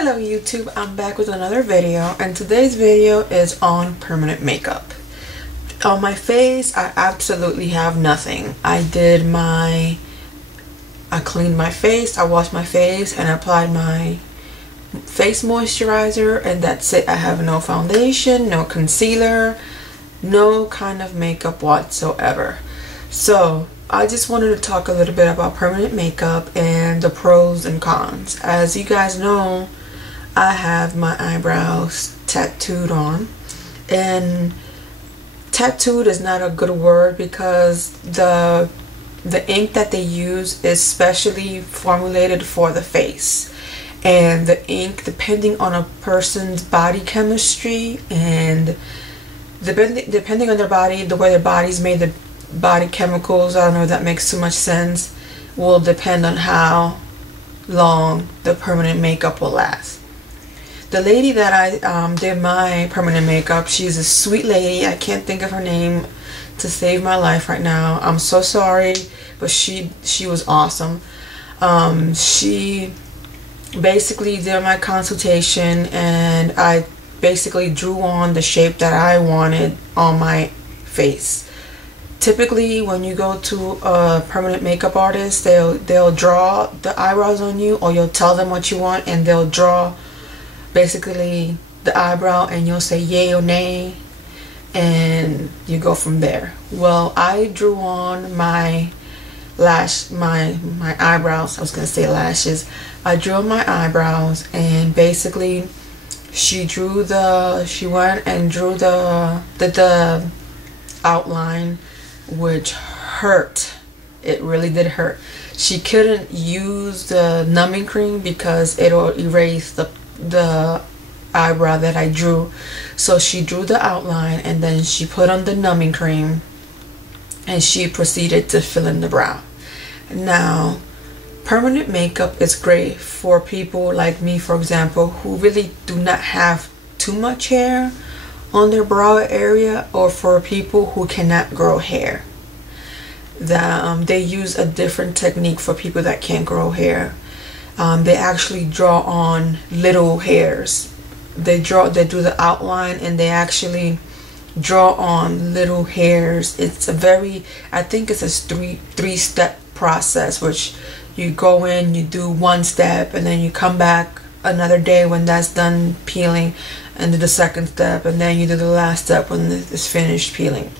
Hello YouTube, I'm back with another video, and today's video is on permanent makeup. On my face, I absolutely have nothing. I cleaned my face, I washed my face, and applied my face moisturizer, and that's it. I have no foundation, no concealer, no kind of makeup whatsoever. So I just wanted to talk a little bit about permanent makeup and the pros and cons. As you guys know, I have my eyebrows tattooed on, and tattooed is not a good word because the ink that they use is specially formulated for the face, and the ink, depending on a person's body chemistry and depending on their body, the way their body's made, the body chemicals, I don't know if that makes too much sense, will depend on how long the permanent makeup will last. The lady that I did my permanent makeup, she's a sweet lady. I can't think of her name to save my life right now. I'm so sorry, but she was awesome. She basically did my consultation, and I basically drew on the shape that I wanted on my face. Typically, when you go to a permanent makeup artist, they'll draw the eyebrows on you, or you'll tell them what you want, and they'll draw basically the eyebrow, and you'll say yay or nay, and you go from there. Well, I drew on my eyebrows. I was gonna say lashes. I drew on my eyebrows, and basically she went and drew the outline, which hurt. It really did hurt. She couldn't use the numbing cream because it'll erase the eyebrow that I drew. So she drew the outline, and then she put on the numbing cream, and she proceeded to fill in the brow. Now, permanent makeup is great for people like me, for example, who really do not have too much hair on their brow area, or for people who cannot grow hair. They use a different technique for people that can't grow hair. They actually draw on little hairs. They do the outline, and they actually draw on little hairs. It's I think it's a three-step process, which you go in, you do one step, and then you come back another day when that's done peeling, and do the second step, and then you do the last step when it's finished peeling.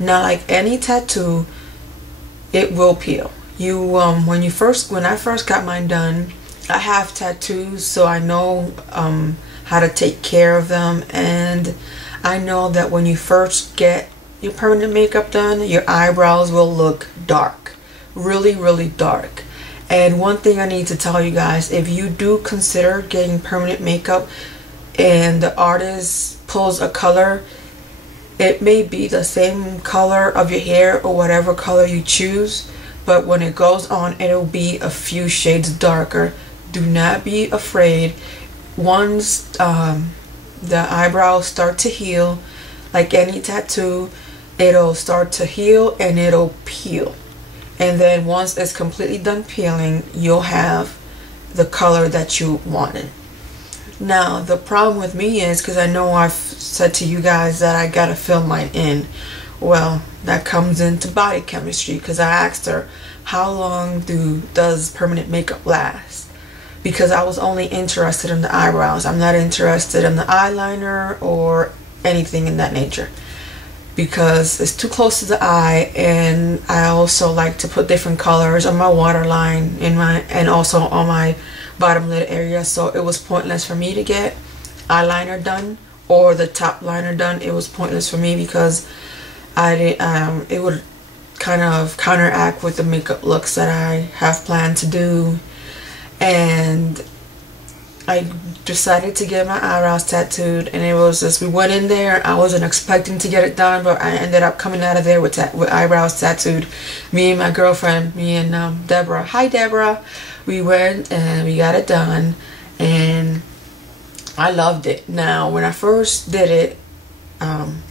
Now, like any tattoo, it will peel. When I first got mine done, I have tattoos, so I know how to take care of them, and I know that when you first get your permanent makeup done, your eyebrows will look dark, really dark. And one thing I need to tell you guys, if you do consider getting permanent makeup and the artist pulls a color, it may be the same color of your hair or whatever color you choose, but when it goes on, it'll be a few shades darker. Do not be afraid. Once the eyebrows start to heal, like any tattoo, it'll start to heal and it'll peel. And then once it's completely done peeling, you'll have the color that you wanted. Now, the problem with me is, because I know I've said to you guys that I gotta fill mine in. Well, that comes into body chemistry, because I asked her, how long does permanent makeup last? Because I was only interested in the eyebrows. I'm not interested in the eyeliner or anything in that nature, because it's too close to the eye, and I also like to put different colors on my waterline and also on my bottom lid area. So it was pointless for me to get eyeliner done or the top liner done. It was pointless for me because it would kind of counteract with the makeup looks that I have planned to do. And I decided to get my eyebrows tattooed, and it was just, we went in there. I wasn't expecting to get it done, but I ended up coming out of there with eyebrows tattooed. Me and my girlfriend, me and Deborah. Hi Deborah. We went and we got it done, and I loved it. Now, when I first did it,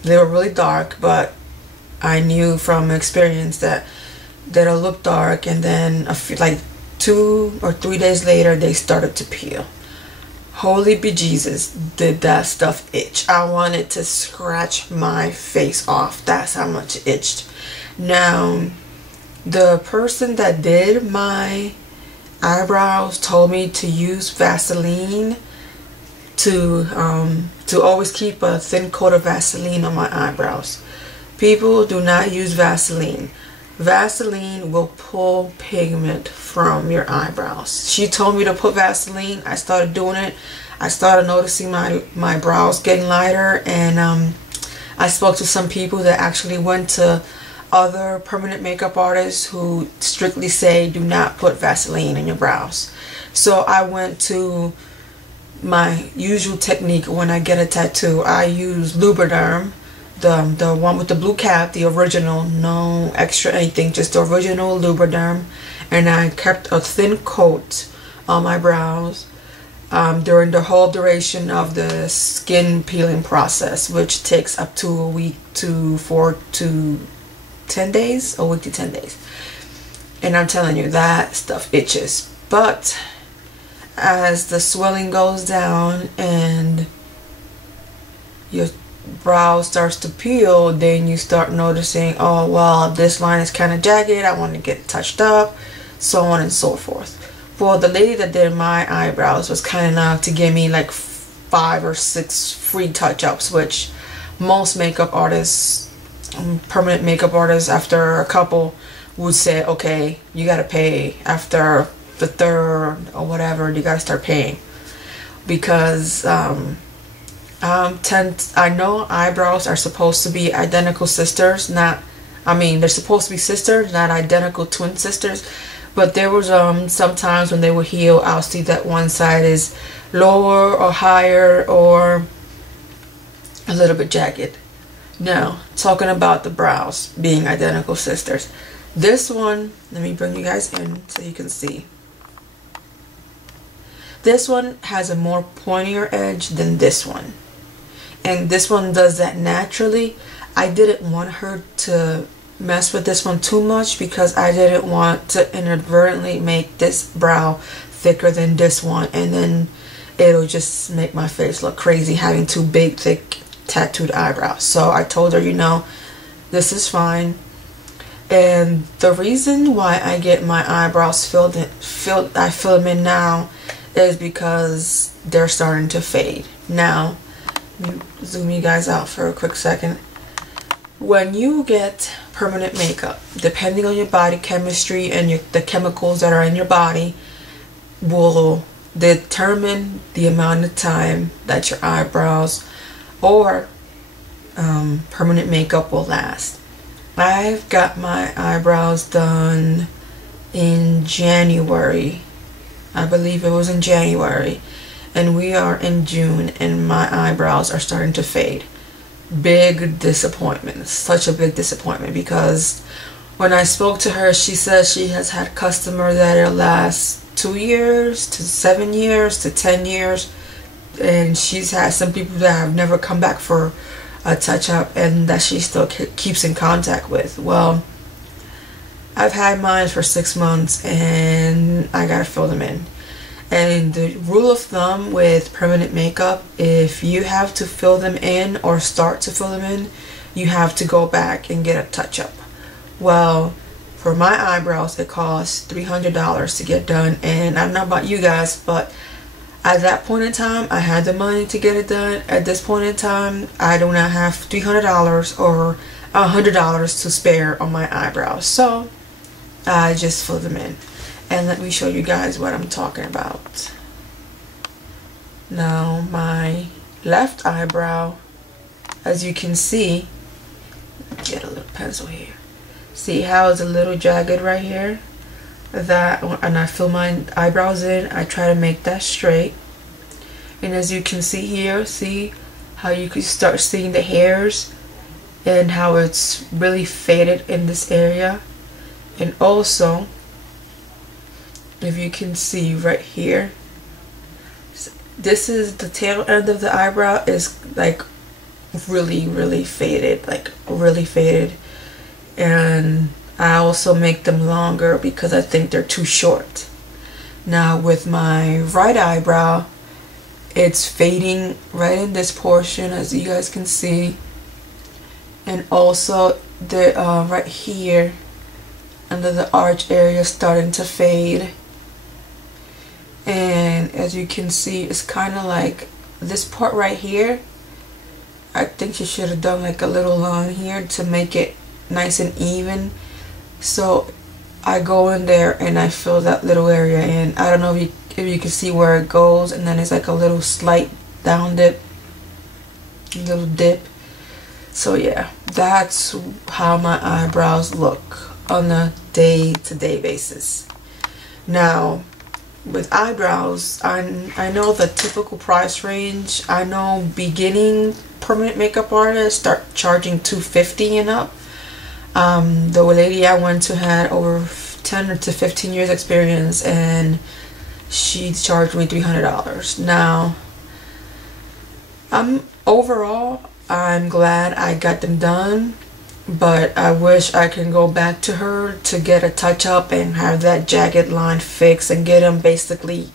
they were really dark, but I knew from experience that it'll look dark, and then like 2 or 3 days later they started to peel. holy bejesus, did that stuff itch. I wanted to scratch my face off. That's how much it itched. Now, the person that did my eyebrows told me to use Vaseline, to always keep a thin coat of Vaseline on my eyebrows. People, do not use Vaseline. Vaseline will pull pigment from your eyebrows. She told me to put Vaseline. I started doing it. I started noticing my brows getting lighter, and I spoke to some people that actually went to other permanent makeup artists who strictly say do not put Vaseline in your brows. So I went to my usual technique when I get a tattoo. I use Lubriderm, the one with the blue cap, the original, no extra anything, just the original Lubriderm, and I kept a thin coat on my brows during the whole duration of the skin peeling process, which takes up to a week to 4 to 10 days, a week to 10 days. And I'm telling you, that stuff itches. But as the swelling goes down and your brow starts to peel, then you start noticing, oh well, this line is kind of jagged, I want to get it touched up, so on and so forth. Well, the lady that did my eyebrows was kind enough to give me like 5 or 6 free touch-ups, which most makeup artists, permanent makeup artists, after a couple would say, okay, you gotta pay after the 3rd or whatever, you gotta start paying. Because I know eyebrows are supposed to be identical sisters, they're supposed to be sisters, not identical twin sisters. But there was sometimes when they will heal, I'll see that one side is lower or higher or a little bit jagged. Now, talking about the brows being identical sisters. This one, let me bring you guys in so you can see. This one has a more pointier edge than this one. And this one does that naturally. I didn't want her to mess with this one too much because I didn't want to inadvertently make this brow thicker than this one, and then it'll just make my face look crazy having 2 big thick tattooed eyebrows. So I told her, you know, this is fine. And the reason why I get my eyebrows I fill them in now is because they're starting to fade. Now, let me zoom you guys out for a quick second. When you get permanent makeup, depending on your body chemistry and the chemicals that are in your body will determine the amount of time that your eyebrows or permanent makeup will last. I've got my eyebrows done in January. I believe it was in January, and we are in June, and my eyebrows are starting to fade. Big disappointment, such a big disappointment, because when I spoke to her, she said she has had customers that it lasts 2 years to 7 years to 10 years, and she's had some people that have never come back for a touch-up and that she still keeps in contact with. Well, I've had mine for 6 months and I gotta fill them in. And the rule of thumb with permanent makeup, if you have to fill them in or start to fill them in, you have to go back and get a touch-up. Well, for my eyebrows, it costs $300 to get done, and I don't know about you guys, but at that point in time, I had the money to get it done. At this point in time, I do not have $300 or $100 to spare on my eyebrows, so I just fill them in. And let me show you guys what I'm talking about. Now, my left eyebrow, as you can see, get a little pencil here. See how it's a little jagged right here? That, and I fill my eyebrows in, I try to make that straight. And as you can see here, see how you can start seeing the hairs and how it's really faded in this area. And also, if you can see right here, this is the tail end of the eyebrow is like really faded, like really faded. And I also make them longer because I think they're too short. Now with my right eyebrow, It's fading right in this portion, as you guys can see, and also the right here under the arch area starting to fade. And as you can see, it's kind of like this part right here. I think you should have done like a little line here to make it nice and even. So I go in there and I fill that little area in. I don't know if you can see where it goes, and then it's like a little slight down dip, little dip. So yeah, that's how my eyebrows look on a day-to-day basis. Now with eyebrows, I know the typical price range. I know beginning permanent makeup artists start charging $250 and up. The lady I went to had over 10 to 15 years experience, and she charged me $300. Now, overall, I'm glad I got them done, but I wish I can go back to her to get a touch up and have that jagged line fixed and get them basically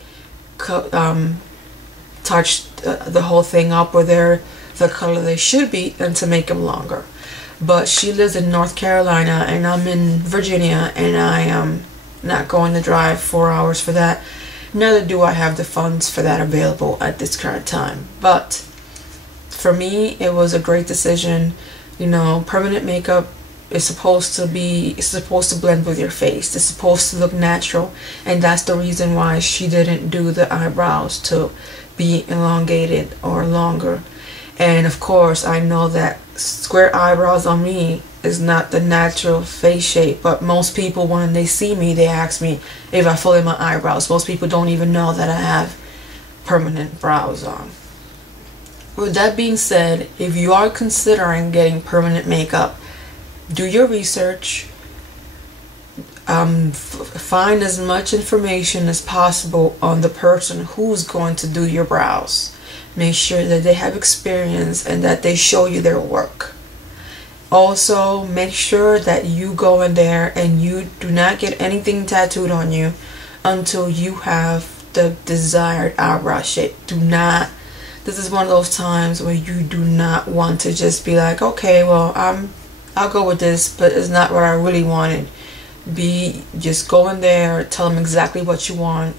touch the whole thing up where they're the color they should be, and to make them longer. But she lives in North Carolina and I'm in Virginia, and I am not going to drive 4 hours for that. Neither do I have the funds for that available at this current time. But for me, it was a great decision. You know, permanent makeup is supposed to blend with your face. It's supposed to look natural, and that's the reason why she didn't do the eyebrows to be elongated or longer. And of course, I know that square eyebrows on me is not the natural face shape, but most people, when they see me, they ask me if I fill in my eyebrows. Most people don't even know that I have permanent brows on. With that being said, if you are considering getting permanent makeup, do your research. Find as much information as possible on the person who's going to do your brows. Make sure that they have experience and that they show you their work. Also, make sure that you go in there and you do not get anything tattooed on you until you have the desired eyebrow shape. This is one of those times where you do not want to just be like, okay, well, I'll go with this, but it's not what I really wanted. Just go in there, tell them exactly what you want.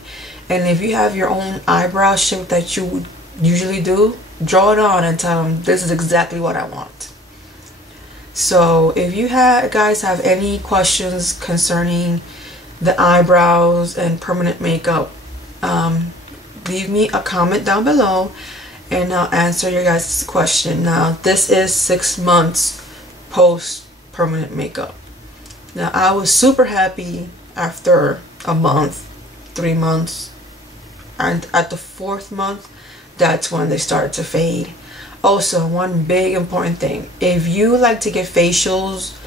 And if you have your own eyebrow shape that you would usually do, draw it on and tell them this is exactly what I want. So if you guys have any questions concerning the eyebrows and permanent makeup, leave me a comment down below and I'll answer your guys' question. Now, this is 6 months post permanent makeup. Now, I was super happy after a month, 3 months, and at the 4th month, that's when they start to fade. Also, one big important thing, if you like to get facials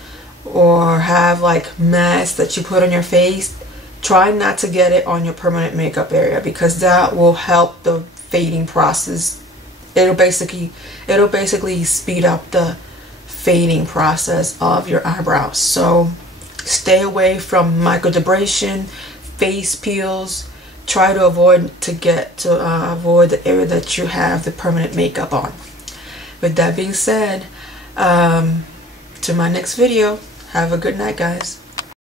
or have like masks that you put on your face, try not to get it on your permanent makeup area, because that will help the fading process. It'll basically speed up the fading process of your eyebrows. So stay away from microdermabrasion, face peels. Try to avoid the area that you have the permanent makeup on. With that being said, to my next video, have a good night, guys.